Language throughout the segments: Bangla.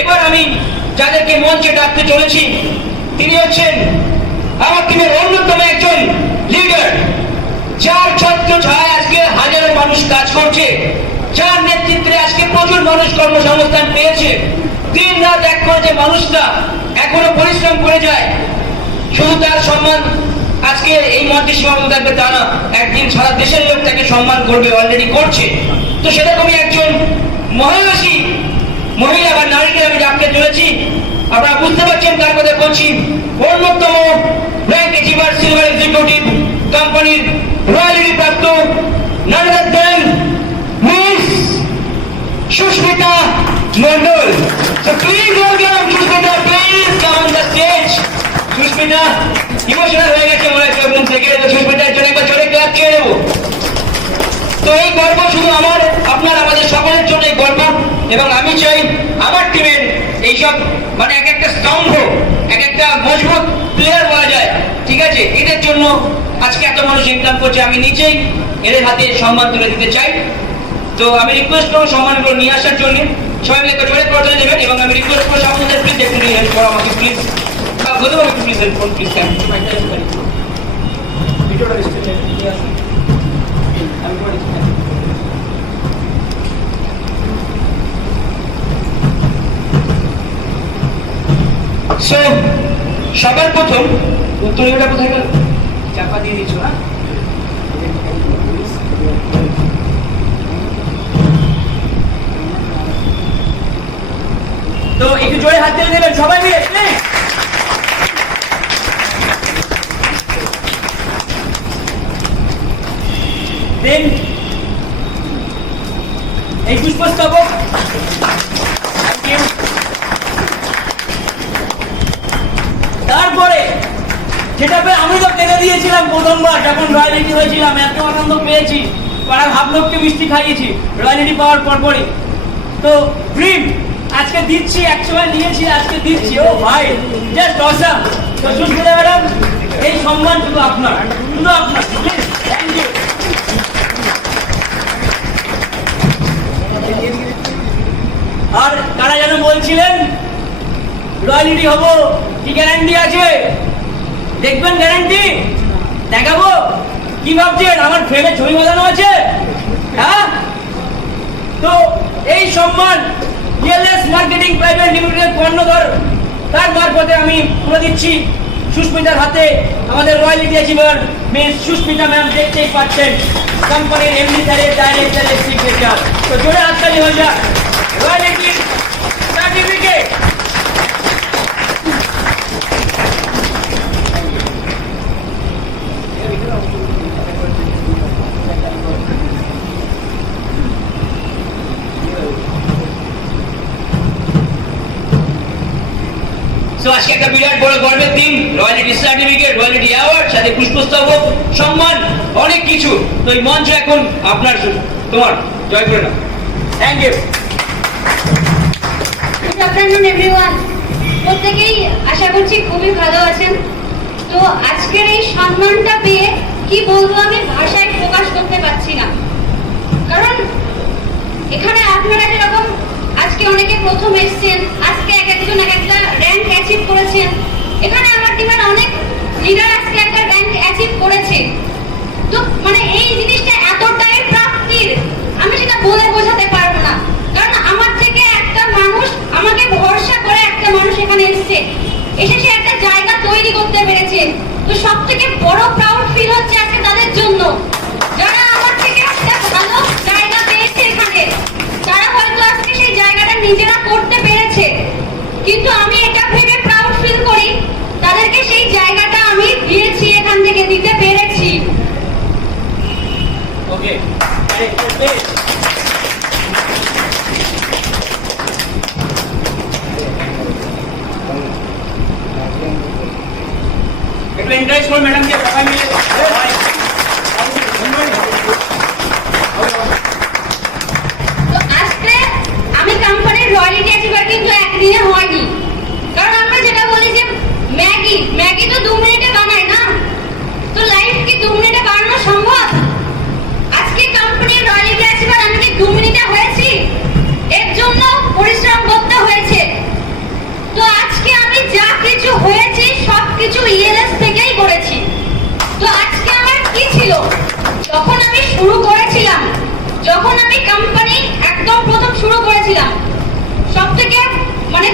এবার আমি যাদেরকে মঞ্চে ডাকতে চলেছি, তিনি হচ্ছেন আমার টিমের অন্যতম একজন লিডার যার ছত্র ছায় আজকে হাজারো মানুষ কাজ করছে, যার নেতৃত্বে আজকে প্রচুর মানুষ কর্মসংস্থান পেয়েছে। দিন রাত এক করে যে মানুষটা এখনও পরিশ্রম করে যায়, শুধু তার সম্মান আজকে এই মঞ্চে সীমাবদ্ধ থাকবে তা না, একদিন সারা দেশের লোক তাকে সম্মান করবে অলরেডি করছে। তো সেরকমই একজন মহিষী মহিলা বা আমি আপনারা বুঝতে পারছেন কার কথা বলছি, অন্যতম সিলভার এক্সিকিউটিভ কোম্পানির প্রাপ্ত মিস সুস্মিতা মন্ডল ইমোশনাল হয়ে গেছে মনে হচ্ছে থেকে। তো সুস্মিতার জন্য একবার তো এই গর্ব শুধু আমার, আপনার, আমাদের সকলের জন্য এই গর্ব এবং আমি চাই আমার টিমের এইসব মানে এক একটা স্তম্ভ, এক একটা মজবুত প্লেয়ার বলা যায়, ঠিক আছে? এটার জন্য আজকে এত মানুষ ইনকাম করছে, আমি নিজেই এদের হাতে সম্মান তুলে দিতে চাই। তো আমি রিকোয়েস্ট করব সম্মানগুলো নিয়ে আসার জন্য। সবাই মিলে একটু জোরে করতে দেবেন এবং আমি রিকোয়েস্ট করব আপনাদের প্লিজ একটু হেল্প করো আমাকে প্লিজ পারব একটু প্লিজ হেল্প করুন প্লিজ আমি সো সবার প্রথম উত্তরীয়টা কোথায় গেল চাপা দিয়ে দিচ্ছ না তো একটু জোরে হাত দিয়ে দেবেন সবাই মিলে। Then, এই পুষ্পস্তবক যেটা আমি তো কেঁদে দিয়েছিলাম প্রথমবার, যখন রয়্যালিটি হয়েছিলাম, এত আনন্দ পেয়েছি। পাড়ার ভাবলোককে মিষ্টি খাইয়েছি রয়্যালিটি পাওয়ার পরপরই। তো ড্রিম আজকে দিচ্ছি, একসময় নিয়েছি, আজকে দিচ্ছি। ও ভাই জাস্ট অসাম তো সুস্মিতা ম্যাডাম, এই সম্মান শুধু আপনার শুধু আপনার প্লিজ আর তারা যেন বলছিলেন রয়্যালিটি হব, কি গ্যারান্টি আছে? দেখবেন গ্যারান্টি দেখাবো? কি ভাবছেন? আমার ফ্রেমে ছবি বাঁধানো আছে? হ্যাঁ? তো এই সম্মান ইএলএস মার্কেটিং প্রাইভেট লিমিটেড কর্ণধর তার মারফতে আমি তুলে দিচ্ছি সুস্মিতার হাতে আমাদের royalty achiever miss Susmita ma'am দেখতেই পাচ্ছেন। কোম্পানির এমডি স্যারের ডাইরেক্টরের সিগনেচার তো জোরে হাততালি হয়ে যাক। রয়্যালিটি সার্টিফিকেট সো আজকে একটা বিরাট বড় গর্বের দিন, রয়্যালিটি সার্টিফিকেট, রয়্যালিটি অ্যাওয়ার্ড, সাথে পুষ্পস্তবক, সম্মান, অনেক কিছু। তো এই মঞ্চ এখন আপনার তোমার, জয় করে নাও। থ্যাংক ইউ প্রত্যেকেই আশা করছি খুবই ভালো আছেন। তো আজকের এই সম্মানটা পেয়ে কি বলব আমি? ভাষায় প্রকাশ করতে পারছি না। কারণ এখানে আপনারা যেরকম আজকে অনেকে প্রথম এসেছেন, আজকে এক একজন এক একটা অ্যাচিভ করেছেন। এখানে আমার টিমের অনেক লিডার আজকে একটা র্যাঙ্ক অ্যাচিভ করেছে। তো মানে এই জিনিসটা এতটাই প্রাপ্তির আমি সেটা বলে বোঝাতে পারব না কারণ আমার থেকে একটা মানুষ আমাকে ভরসা করে একটা মানুষ এখানে এসেছে এসে সে একটা জায়গা তৈরি করতে পেরেছে তো সব থেকে বড় প্রাউড ফিল হচ্ছে আজকে তাদের জন্য যারা আমার থেকে একটা ভালো জায়গা পেয়েছে এখানে তারা হয়তো আজকে সেই জায়গাটা নিজেরা করতে পেরেছে কিন্তু আমি এটা ভেবে প্রাউড ফিল করি তাদেরকে সেই জায়গাটা আমি দিয়েছি এখান থেকে দিতে পেরেছি ওকে একটু এনকারেজ করুন ম্যাডামকে সবাই মিলে তো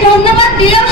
ধন্যবাদ দিলাম।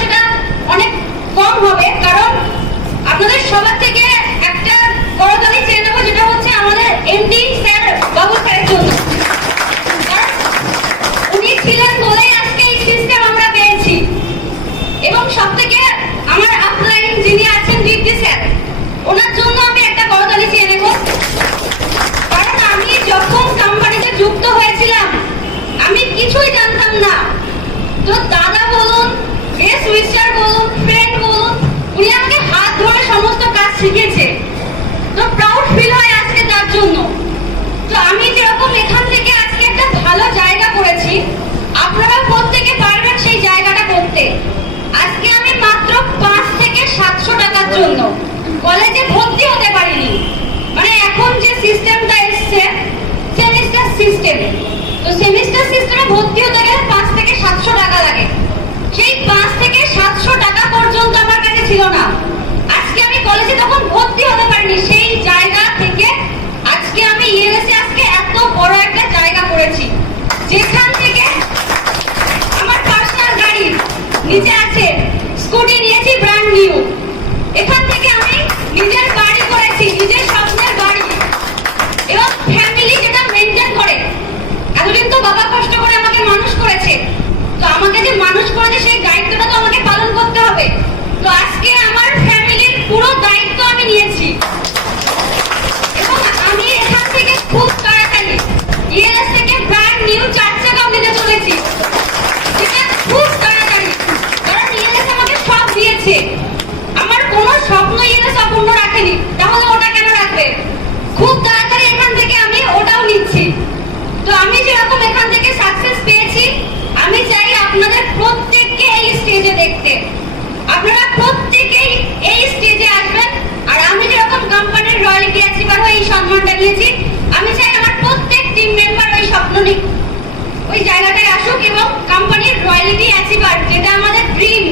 জায়গাটায় আসুক এবং কোম্পানির রয়্যালিটি অ্যাচিভার যেটা আমাদের ড্রিম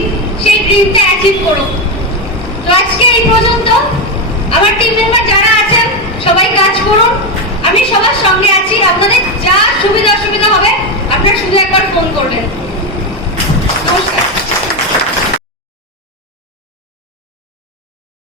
সেই ড্রিমটা অ্যাচিভ করুক। তো আজকে এই পর্যন্ত।